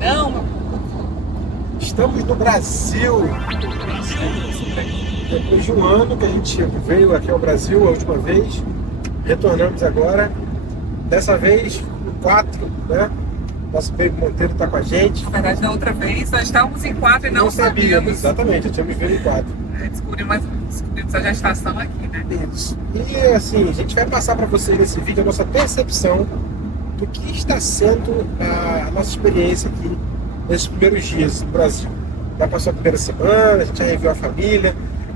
Não, Estamos no Brasil. Depois de um ano que a gente veio aqui ao Brasil a última vez, retornamos agora. Dessa vez, o 4, né? Nosso Baby Monteiro está com a gente. na verdade, da outra vez nós estávamos em 4 e não sabíamos. Exatamente, tinha vindo em 4. Descobrimos a gestação aqui, né? Isso. E assim, a gente vai passar para vocês nesse vídeo a nossa percepção do que está sendo a nossa experiência aqui nesses primeiros dias no Brasil. Já passou a primeira semana, a gente já reviu a família,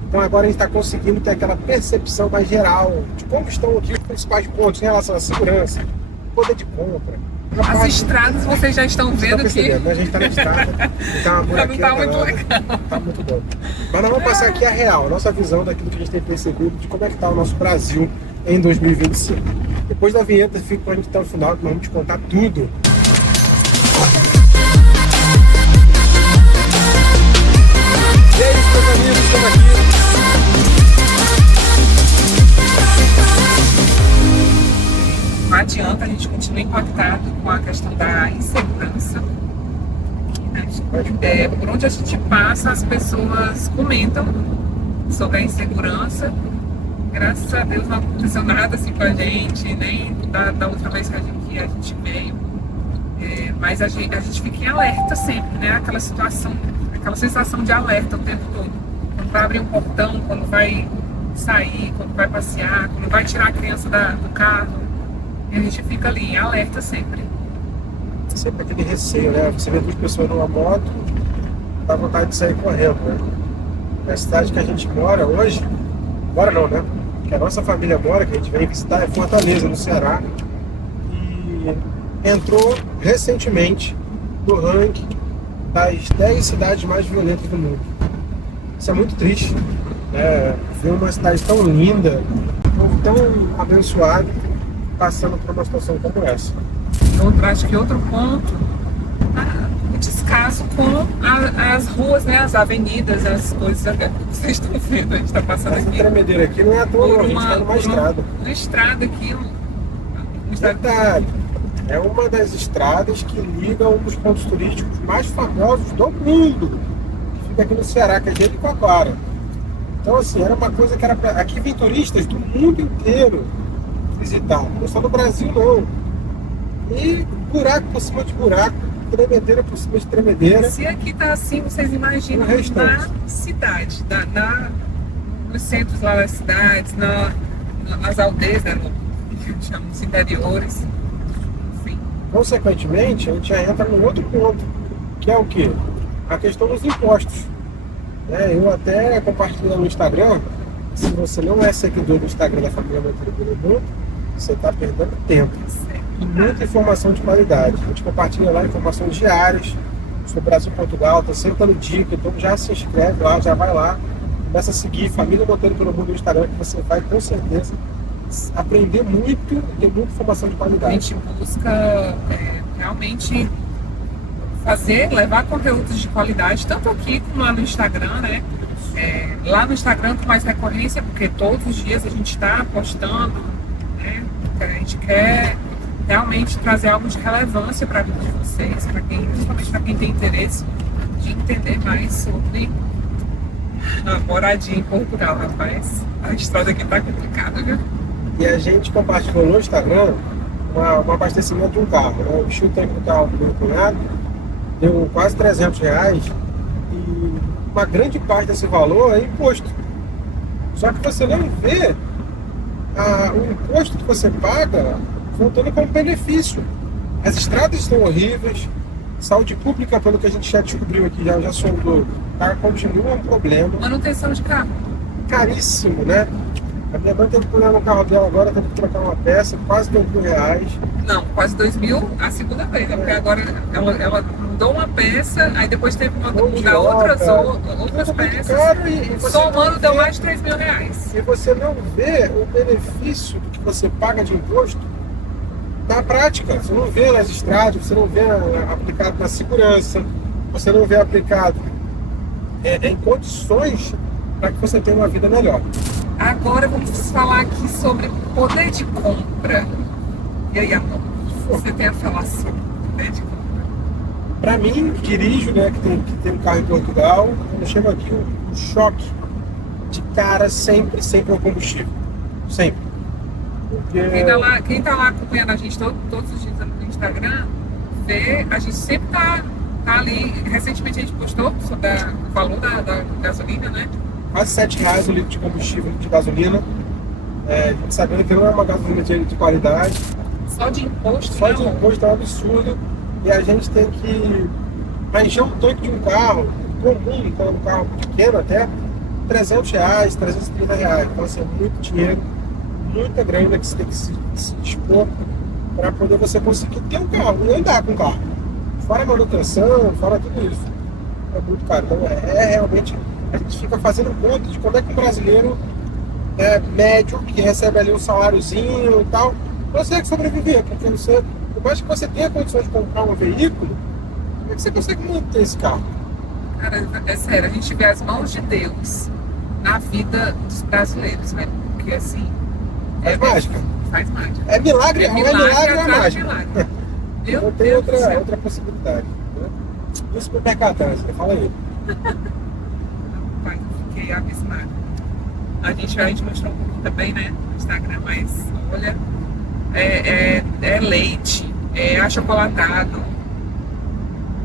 então agora a gente está conseguindo ter aquela percepção mais geral de como estão aqui os principais pontos em relação à segurança, poder de compra. As estradas vocês já estão vendo que né? A gente está na estrada, tá uma buraqueira, não tá muito legal. Tá muito bom. Mas nós vamos passar aqui a real, a nossa visão daquilo que a gente tem percebido de como é que está o nosso Brasil em 2025. Depois da vinheta, fica com a gente até o final, que nós vamos te contar tudo. E aí, meus amigos, estamos aqui. Não adianta, a gente continua impactado com a questão da insegurança. Por onde a gente passa, as pessoas comentam sobre a insegurança. Graças a Deus não aconteceu nada assim com a gente, nem da outra vez que a gente veio. Mas a gente fica em alerta sempre, né? Aquela situação, aquela sensação de alerta o tempo todo. Quando vai abrir um portão, quando vai sair, quando vai passear, quando vai tirar a criança do carro. E a gente fica ali em alerta sempre. Sempre aquele receio, né? Você vê duas pessoas numa moto, dá vontade de sair correndo, né? Na cidade que a gente mora hoje, mora não, né? Que a nossa família mora, que a gente vem visitar, é Fortaleza, no Ceará. E entrou recentemente no ranking das 10 cidades mais violentas do mundo. Isso é muito triste, né? Ver uma cidade tão linda, tão abençoada, passando por uma situação como essa. Acho que outro ponto, o descaso com as ruas, né, as avenidas, as coisas que vocês estão vendo, a gente está passando Essa aqui. tremedeira aqui não é à toa, não, a gente está numa estrada. Uma estrada aqui. Detalhe, é uma das estradas que liga um dos pontos turísticos mais famosos do mundo, que fica aqui no Ceará, que é Jericoacoara. Então assim, era uma coisa que era pra... Aqui vem turistas do mundo inteiro visitar, não só no Brasil não. E buraco por cima de buraco, tremedeira por cima de tremedeira. Se aqui tá assim, vocês imaginam na cidade, nos centros lá das cidades, nas aldeias, né, nos interiores. Enfim. Consequentemente, a gente já entra num outro ponto, que é o quê? A questão dos impostos. Eu até compartilhei no Instagram. Se você não é seguidor do Instagram da família Monteiro pelo Mundo, você está perdendo tempo. E muita informação de qualidade. A gente compartilha lá informações diárias sobre Brasil e Portugal, está sempre dando dica, então já se inscreve lá, já vai lá, começa a seguir Família Monteiro pelo Mundo no Instagram, que você vai com certeza aprender muito e ter muita informação de qualidade. A gente busca realmente levar conteúdos de qualidade, tanto aqui como lá no Instagram, né? Lá no Instagram com mais recorrência, porque todos os dias a gente está postando, né? A gente quer realmente trazer algo de relevância para a vida de vocês, principalmente para quem tem interesse de entender mais sobre a moradia em Portugal, rapaz. A estrada aqui tá complicada, viu? E a gente compartilhou no Instagram um abastecimento de um carro, né? O tanque do carro do meu cunhado deu quase R$300 e uma grande parte desse valor é imposto. Só que você não vê o imposto que você paga voltando como benefício. As estradas estão horríveis, saúde pública, pelo que a gente já descobriu aqui, já sondou, continua um problema. Manutenção de carro. Caríssimo, né? A minha mãe teve que pular no carro dela agora, teve que trocar uma peça, quase R$2.000. Não, quase 2.000 a segunda vez, né? Porque agora ela mudou uma peça, aí depois teve que mudar outras peças. Somando deu mais de R$3.000. E você não vê o benefício do que você paga de imposto na prática. Você não vê nas estradas, você não vê aplicado na segurança, você não vê aplicado em condições para que você tenha uma vida melhor. Agora vamos falar aqui sobre poder de compra. E aí, amor, você tem a falar sobre poder de compra? Pra mim, que dirijo, né, que tem um carro em Portugal, quando chega aqui, o choque de cara sempre é o combustível. Sempre. Porque... Quem tá lá acompanhando a gente todos os dias no Instagram, vê, a gente sempre tá ali. Recentemente a gente postou sobre o valor da gasolina, né? Quase R$ 7 o litro de combustível, de gasolina. A gente sabendo que não é uma gasolina de qualidade. Só de imposto, Só né, de amor? imposto é um absurdo. E a gente tem que encher um tanque de um carro comum, então um carro pequeno até, R$300, R$330. Então, assim, é muito dinheiro, muita grana que você tem que se dispor para poder você conseguir ter um carro e andar com o carro. Fora a manutenção, fora tudo isso. É muito caro. Então, realmente, a gente fica fazendo conta de como é que um brasileiro médio, que recebe ali um saláriozinho e tal, consegue sobreviver. Porque você, por mais que você tenha condições de comprar um veículo, como é que você consegue manter esse carro? Cara, é sério, a gente vê as mãos de Deus na vida dos brasileiros, velho. Porque assim. Faz mágica. Faz mágica. É milagre, é milagre ou é atrás de mágica? milagre. Meu Não tem Deus do céu. outra possibilidade. Né? Isso por mercadante, fala aí. Pai, eu fiquei abismada. A gente mostrou um pouquinho também, né? No Instagram, mas olha, é leite, é achocolatado,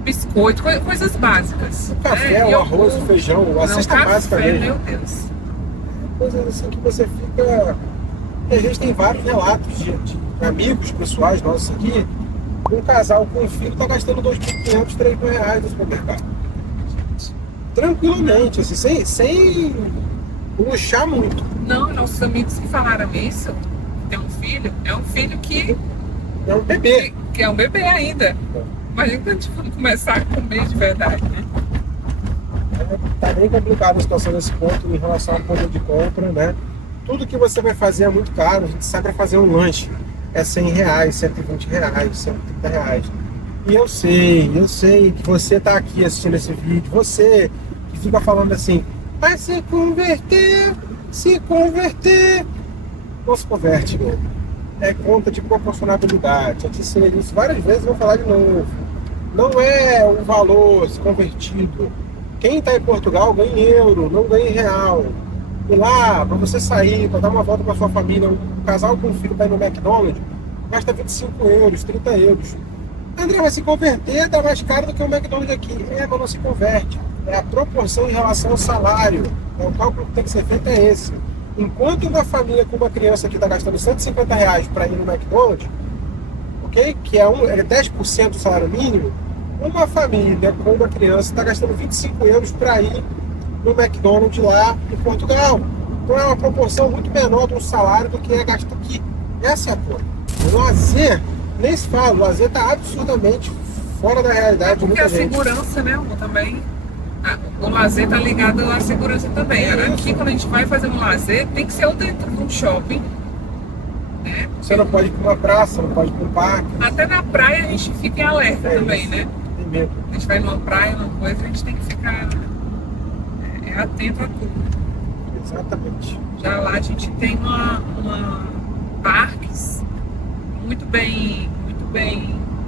biscoito, coisas básicas. O café, né? o arroz, o feijão, a cesta básica café, mesmo. meu Deus. Coisas assim que você fica. E a gente tem vários relatos de amigos pessoais nossos aqui. Um casal com um filho está gastando R$2.500, R$3.000 no supermercado. Tranquilamente, assim, sem luxar muito. Não, nossos amigos que falaram isso, que tem um filho, é um filho que É um bebê. é um bebê ainda. Imagina quando a gente começar a comer de verdade, né? Tá bem complicada a situação nesse ponto em relação ao poder de compra, né? Tudo que você vai fazer é muito caro. A gente sai para fazer um lanche, é R$100, R$120, R$130. E eu sei que você tá aqui assistindo esse vídeo, você que fica falando assim, vai se converter. Não se converte, meu. É conta de proporcionalidade. Já disse isso várias vezes, vou falar de novo. Não é o valor convertido. Quem está em Portugal ganha em euro, não ganha em real. E lá, para você sair, para dar uma volta com a sua família, um casal com um filho para ir no McDonald's, gasta 25 euros, 30 euros. André, vai se converter, dá mais caro do que o McDonald's aqui. Mas não se converte. É a proporção em relação ao salário. O cálculo que tem que ser feito é esse. Enquanto uma família com uma criança que está gastando R$150 para ir no McDonald's, ok? Que é 10% do salário mínimo, uma família com uma criança está gastando 25 euros para ir no McDonald's lá em Portugal. Então é uma proporção muito menor do salário do que é gasto aqui. Essa é a conta. O lazer, nem se fala, o lazer está absurdamente fora da realidade de Porque muita a gente. segurança, né, amor, também. O lazer tá ligado à segurança também. Aqui, quando a gente vai fazer um lazer, tem que ser ou dentro de um shopping, né? Você não pode ir para uma praça, não pode ir para um parque. Até na praia a gente fica em alerta também, isso. né? Tem medo. A gente vai numa praia, numa coisa, a gente tem que ficar atento a tudo. Exatamente. Já lá a gente tem uma parques muito bem,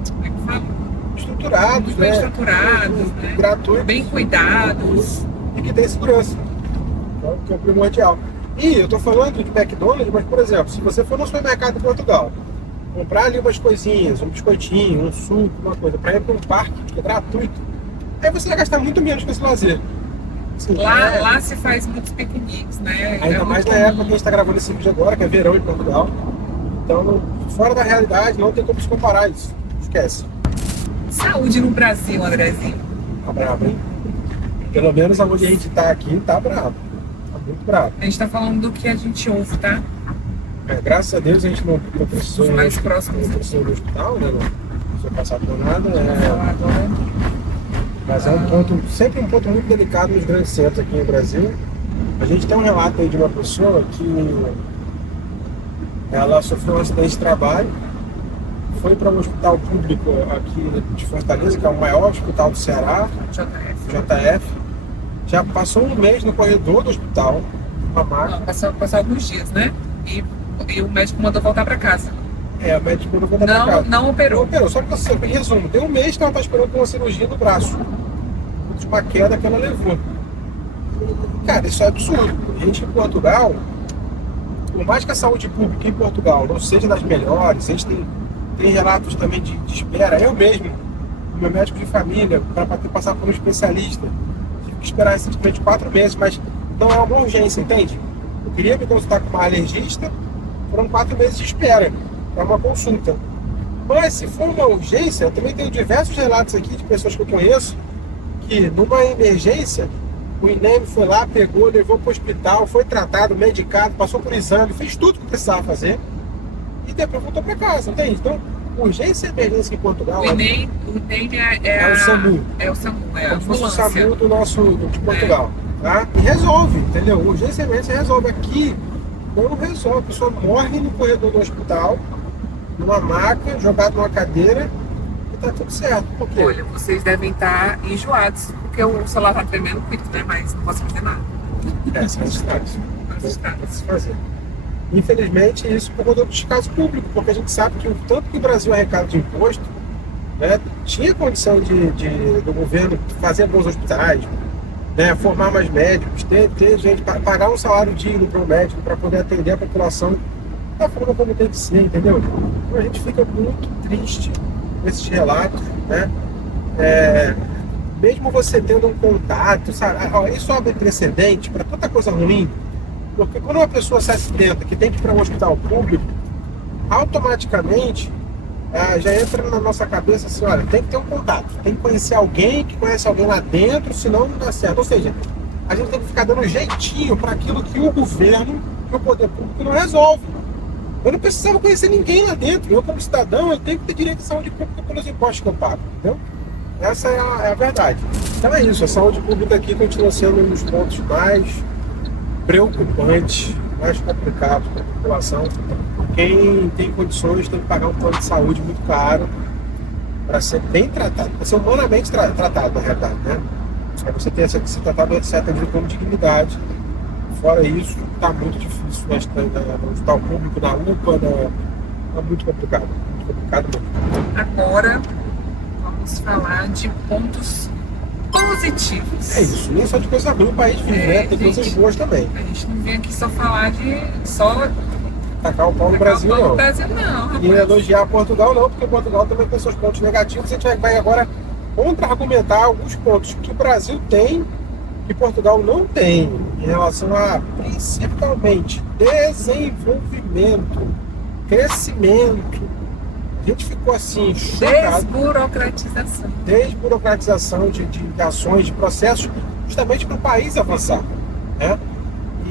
como é que fala? Estruturados, Muito bem né? estruturados, né? Gratuitos. Bem cuidados. E que tem segurança. Então, que é o primordial. E eu tô falando de McDonald's, mas, por exemplo, se você for no supermercado em Portugal, comprar ali umas coisinhas, um biscoitinho, um suco, uma coisa, para ir para um parque que é gratuito, aí você vai gastar muito menos com esse lazer. Assim, Lá se faz muitos piqueniques, né? ainda mais na época que a gente está gravando esse vídeo agora, que é verão em Portugal. Então, fora da realidade, não tem como se comparar isso. Esquece. Saúde no Brasil, Andrezinho. Tá brabo, hein? Pelo menos aonde a gente tá aqui, tá brabo. Tá muito brabo. A gente tá falando do que a gente ouve, tá? Graças a Deus a gente não precisou Os mais próximos. não precisou ir no hospital, né? Não precisou passar por nada. Falar agora. Mas é um ponto, sempre um ponto muito delicado nos grandes centros aqui no Brasil. A gente tem um relato aí de uma pessoa que ela sofreu um acidente de trabalho, foi para um hospital público aqui de Fortaleza, que é o maior hospital do Ceará, JF. Já passou um mês no corredor do hospital, uma maca. Não, passou alguns dias, né? E o médico mandou voltar para casa. O médico mandou voltar pra casa. Não Não operou. operou. Só que você, em resumo, tem um mês que ela tá esperando uma cirurgia no braço. De uma queda que ela levou. Cara, isso é absurdo. A gente em Portugal, por mais que a saúde pública em Portugal não seja das melhores, a gente tem relatos também de espera. Eu mesmo, o meu médico de família, para passar por um especialista, tive que esperar recentemente 4 meses, mas não é uma urgência, entende? Eu queria me consultar com uma alergista, foram 4 meses de espera para uma consulta. Mas se for uma urgência, eu também tenho diversos relatos aqui de pessoas que eu conheço que numa emergência o INEM foi lá, pegou, levou para o hospital, foi tratado, medicado, passou por exame, fez tudo que precisava fazer e depois voltou para casa, entende? Então, urgência e emergência em Portugal O INEM é o SAMU. É o SAMU, é a como se fosse o ambulância. SAMU de Portugal. Tá? E resolve, entendeu? Urgência e emergência resolve. Aqui não resolve. A pessoa morre no corredor do hospital, numa maca, jogada numa cadeira e tá tudo certo. Por quê? Olha, vocês devem estar enjoados, porque o celular tá tremendo muito, né? Mas não posso fazer nada. São as estradas. As estradas. Se fazer. Infelizmente, isso por conta dos casos públicos, porque a gente sabe que o tanto que o Brasil arrecada de imposto, né, tinha condição do governo fazer bons hospitais, né, formar mais médicos, ter gente para pagar um salário digno para o médico, para poder atender a população da forma como tem que ser, entendeu? Então a gente fica muito triste com esses relatos, né? Mesmo você tendo um contato, sabe? Isso abre precedente para tanta coisa ruim, porque quando uma pessoa se acidenta que tem que ir para um hospital público, automaticamente já entra na nossa cabeça assim, olha, tem que ter um contato, tem que conhecer alguém que conhece alguém lá dentro, senão não dá certo. Ou seja, a gente tem que ficar dando jeitinho para aquilo que o governo, que o poder público não resolve. Eu não precisava conhecer ninguém lá dentro. Eu, como cidadão, eu tenho que ter direito à saúde pública pelos impostos que eu pago, entendeu? Essa é a verdade. Então é isso, a saúde pública aqui continua sendo um dos pontos mais preocupantes, mais complicados para a população. Quem tem condições tem que pagar um plano de saúde muito caro para ser bem tratado, para ser humanamente tratado, na realidade, né? Aí você tem que ser tratado ser atendido com dignidade. Fora isso, está muito difícil no hospital público, na UPA, é muito complicado mesmo. Agora, vamos falar de pontos positivos. É isso, nem só de coisa ruim o país vive, né? Tem coisas boas também. A gente não vem aqui só falar de só Tacar o pau no Brasil, não. Não, E elogiar Portugal, não, porque Portugal também tem seus pontos negativos. A gente vai agora contra-argumentar alguns pontos que o Brasil tem que Portugal não tem em relação a, principalmente, desenvolvimento, crescimento. A gente ficou assim, chocado. Desburocratização de ações, de processos, justamente para o país avançar, né?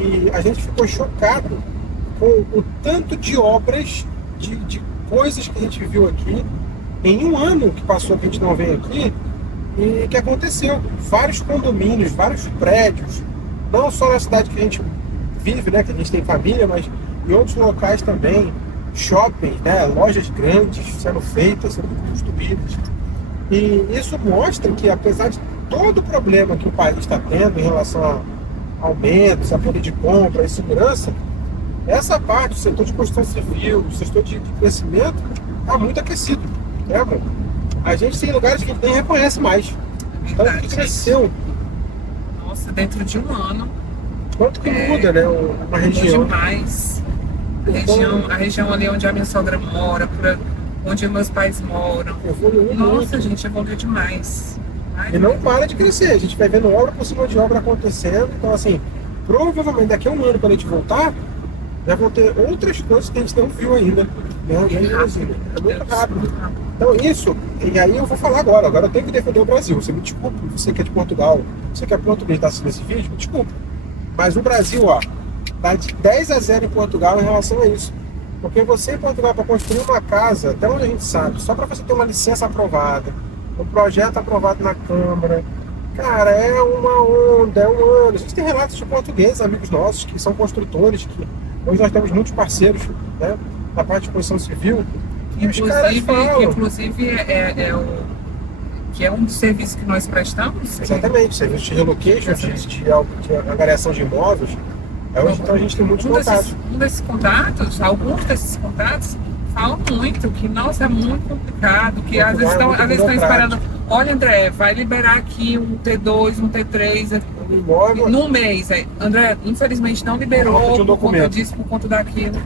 E a gente ficou chocado com o tanto de obras, de coisas que a gente viu aqui em um ano que passou que a gente não veio aqui e que aconteceu. Vários condomínios, vários prédios, não só na cidade que a gente vive, né, que a gente tem família, mas em outros locais também, shoppings, né, lojas grandes sendo feitas, sendo construídas. E isso mostra que, apesar de todo o problema que o país está tendo em relação a aumentos, a poder de compra e segurança, essa parte, o setor de construção civil, o setor de crescimento, está muito aquecido, né, amor? A gente tem lugares que a gente nem reconhece mais. Então, que cresceu. Nossa, dentro de um ano. Quanto que muda, né, uma região? Demais. A região ali onde a minha sogra mora, onde meus pais moram. Evoluiu Nossa, muito. gente, evoluiu demais. E não para de crescer. A gente vai vendo obra por cima de obra acontecendo. Então, assim, provavelmente daqui a um ano, quando a gente voltar, já vão ter outras coisas que a gente não viu ainda. Né? É muito rápido. Então isso, e aí eu vou falar agora eu tenho que defender o Brasil. Você me desculpe, você que é de Portugal, você que é português e está assistindo esse vídeo, me desculpe. Mas o Brasil, ó, tá de 10-0 em Portugal em relação a isso. Porque você em Portugal, para construir uma casa, até onde a gente sabe, só para você ter uma licença aprovada, um projeto aprovado na Câmara, cara, é uma onda, é um ano. A gente tem relatos de portugueses, amigos nossos, que são construtores, que hoje nós temos muitos parceiros, né, na parte de construção civil. Inclusive que é um dos serviços que nós prestamos. Exatamente, serviço de relocation, de angariação de imóveis. Então a gente tem muitos contatos. Alguns desses contatos falam muito que, nossa, é muito complicado, que Muito às vezes muito estão burocrático. esperando, olha, André, vai liberar aqui um T2, um T3 Um imóvel, num mês. Aí, André, infelizmente não Por conta liberou de um por conta documento. disso, por conta daquilo.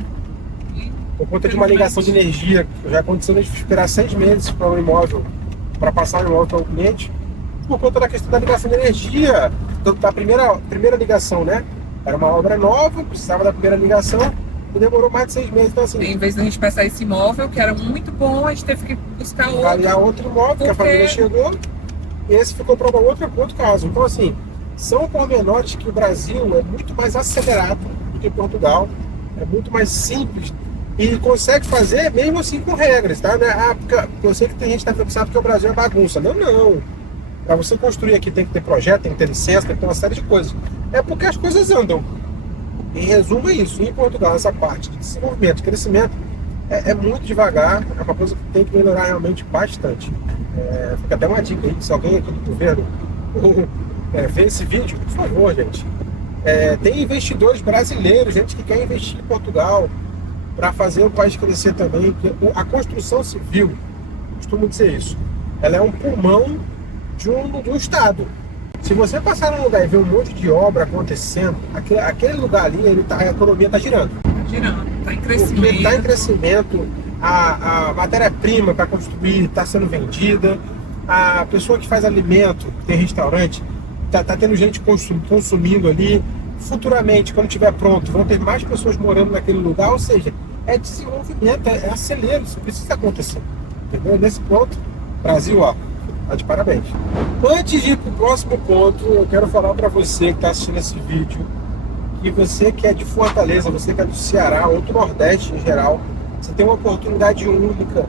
E, por conta de uma ligação de energia, que já aconteceu de esperar 6 meses para um imóvel, para passar o imóvel para o cliente, por conta da questão da ligação de energia, da primeira ligação, né? Era uma obra nova, precisava da primeira ligação e demorou mais de 6 meses. Então, assim, em vez de a gente passar esse imóvel, que era muito bom, a gente teve que buscar outro. avaliar outro imóvel, que a família chegou, e esse ficou para outro caso. Então, assim, são pormenores que o Brasil é muito mais acelerado do que Portugal, é muito mais simples e consegue fazer mesmo assim com regras, tá? Né? Porque eu sei que tem gente que está pensando que o Brasil é bagunça. Não, não. Para você construir aqui tem que ter projeto, tem que ter licença, tem que ter uma série de coisas. É porque as coisas andam. Em resumo é isso. Em Portugal, essa parte de desenvolvimento, de crescimento, é muito devagar, é uma coisa que tem que melhorar realmente bastante. Fica até uma dica aí, se alguém aqui do governo vê esse vídeo, por favor, gente. Tem investidores brasileiros, gente que quer investir em Portugal para fazer o país crescer também. A construção civil, costumo dizer isso, ela é um pulmão do Estado. Se você passar num lugar e ver um monte de obra acontecendo, aquele lugar ali, a economia está girando. Girando, está em Porque crescimento. está em crescimento, a matéria-prima para construir está sendo vendida, a pessoa que faz alimento, que tem restaurante, está tendo gente consumindo ali. Futuramente, quando estiver pronto, vão ter mais pessoas morando naquele lugar, ou seja, é desenvolvimento, é acelero, isso precisa acontecer. Entendeu? Nesse ponto, Brasil, ó, tá de parabéns. Antes de ir para o próximo ponto, eu quero falar para você que está assistindo esse vídeo, que você que é de Fortaleza, você que é do Ceará ou do Nordeste em geral, você tem uma oportunidade única.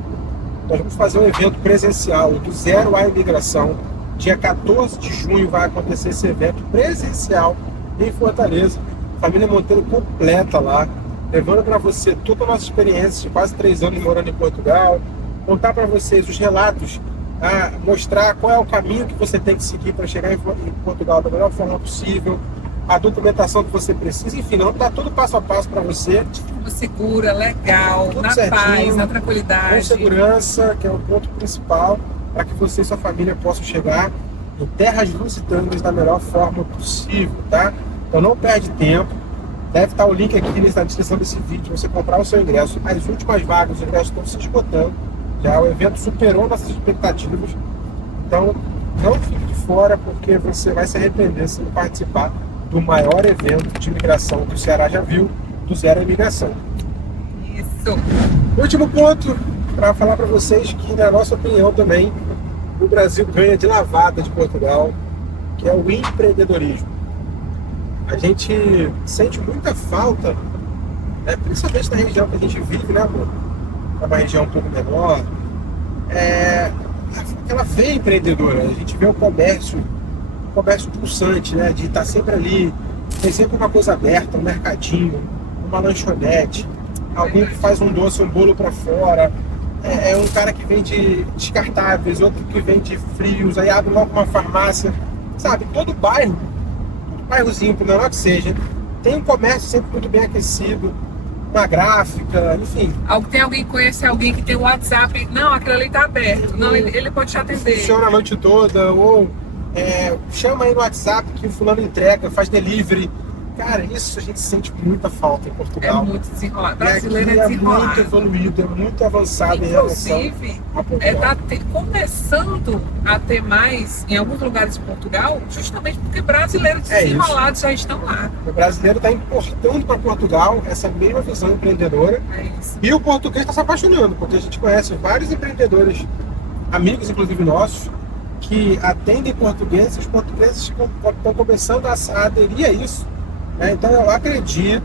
Nós vamos fazer um evento presencial do Zero à Imigração. Dia 14 de junho vai acontecer esse evento presencial em Fortaleza. Família Monteiro completa lá, levando para você toda a nossa experiência de quase 3 anos morando em Portugal, contar para vocês os relatos, mostrar qual é o caminho que você tem que seguir para chegar em Portugal da melhor forma possível, a documentação que você precisa, enfim, não dá tudo passo a passo para você. De forma segura, legal, Tudo na certinho, paz, na com tranquilidade. segurança, que é o ponto principal, para que você e sua família possam chegar em terras lusitanas da melhor forma possível, tá? Então não perde tempo. Deve estar o link aqui na descrição desse vídeo, você comprar o seu ingresso. As últimas vagas, os ingressos estão se esgotando. Já o evento superou nossas expectativas. Então não fique de fora, porque você vai se arrepender se não participar do maior evento de imigração que o Ceará já viu, do Zero à Imigração. Isso. Último ponto, para falar para vocês que, na nossa opinião também, o Brasil ganha de lavada de Portugal, que é o empreendedorismo. A gente sente muita falta, principalmente na região que a gente vive, né, amor? É uma região um pouco menor. Aquela veia empreendedora, a gente vê o comércio pulsante, né? De estar sempre ali, tem sempre uma coisa aberta, um mercadinho, uma lanchonete, alguém que faz um doce, um bolo para fora, um cara que vende descartáveis, outro que vende frios, aí abre logo uma farmácia, sabe? Todo bairrozinho, por menor que seja, tem um comércio sempre muito bem aquecido, uma gráfica, enfim. Tem alguém que conhece alguém que tem o WhatsApp, não, aquilo ali tá aberto, não, ele pode te atender. Funciona a noite toda, ou chama aí no WhatsApp que o fulano entrega, faz delivery. Cara, isso a gente sente muita falta em Portugal. É muito desenrolado. E Brasileiro aqui é desenrolado. muito evoluído, é muito avançado em relação Inclusive, a Portugal. começando a ter mais em alguns lugares de Portugal, justamente porque brasileiros desenrolados já estão lá. O brasileiro está importando para Portugal essa mesma visão empreendedora. É isso. E o português está se apaixonando, porque a gente conhece vários empreendedores, amigos inclusive nossos, que atendem portugueses, os portugueses estão começando a aderir a isso. Então eu acredito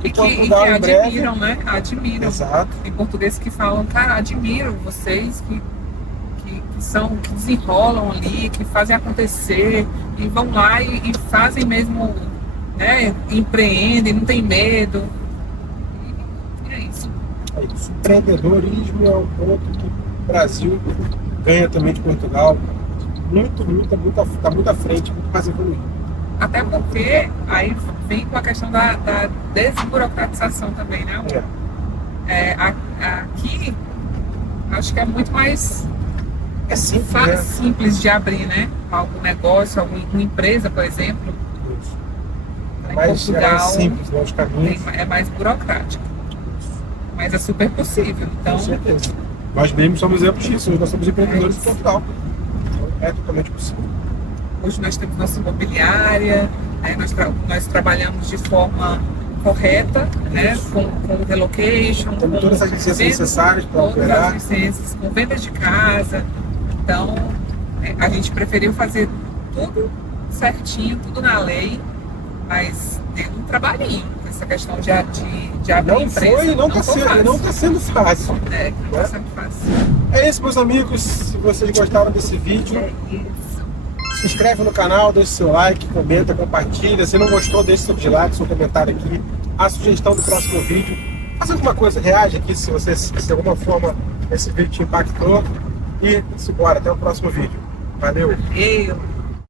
que Portugal que em breve... admiram, né? Admiram. Exato. Tem portugueses que falam, cara, admiro vocês que desenrolam ali, que fazem acontecer, e vão lá e fazem mesmo, né? Empreendem, não tem medo. E é isso. É isso. Empreendedorismo é um ponto que o Brasil ganha também de Portugal. Está muito à frente, muito mais evoluído. Até porque aí vem com a questão da desburocratização também, né? aqui, acho que é muito mais É simples, né? simples de abrir, né? Algum negócio, alguma empresa, por exemplo. É Em mais, é mais Portugal, simples, né? Os caminhos. é mais burocrático. Mas é super possível. Então, Com certeza. Nós mesmos somos exemplos disso, nós somos empreendedores de Portugal. Então, é totalmente possível. hoje nós temos nossa imobiliária, né? Nós trabalhamos de forma correta, né? Com o relocation, Temos todas as licenças vendas, necessárias para todas operar. as licenças, com vendas de casa. Então, a gente preferiu fazer tudo certinho, tudo na lei, mas deu um trabalhinho essa questão de abrir Não empresa. foi e não está foi sendo, fácil. não tá sendo fácil. Não está sendo fácil. É isso, meus amigos. Se vocês gostaram desse vídeo, É isso. se inscreve no canal, deixa seu like, comenta, compartilha. Se não gostou, deixe seu dislike, seu comentário aqui, a sugestão do próximo vídeo. Faz alguma coisa, reage aqui se de alguma forma esse vídeo te impactou. E simbora, até o próximo vídeo. Valeu! Eu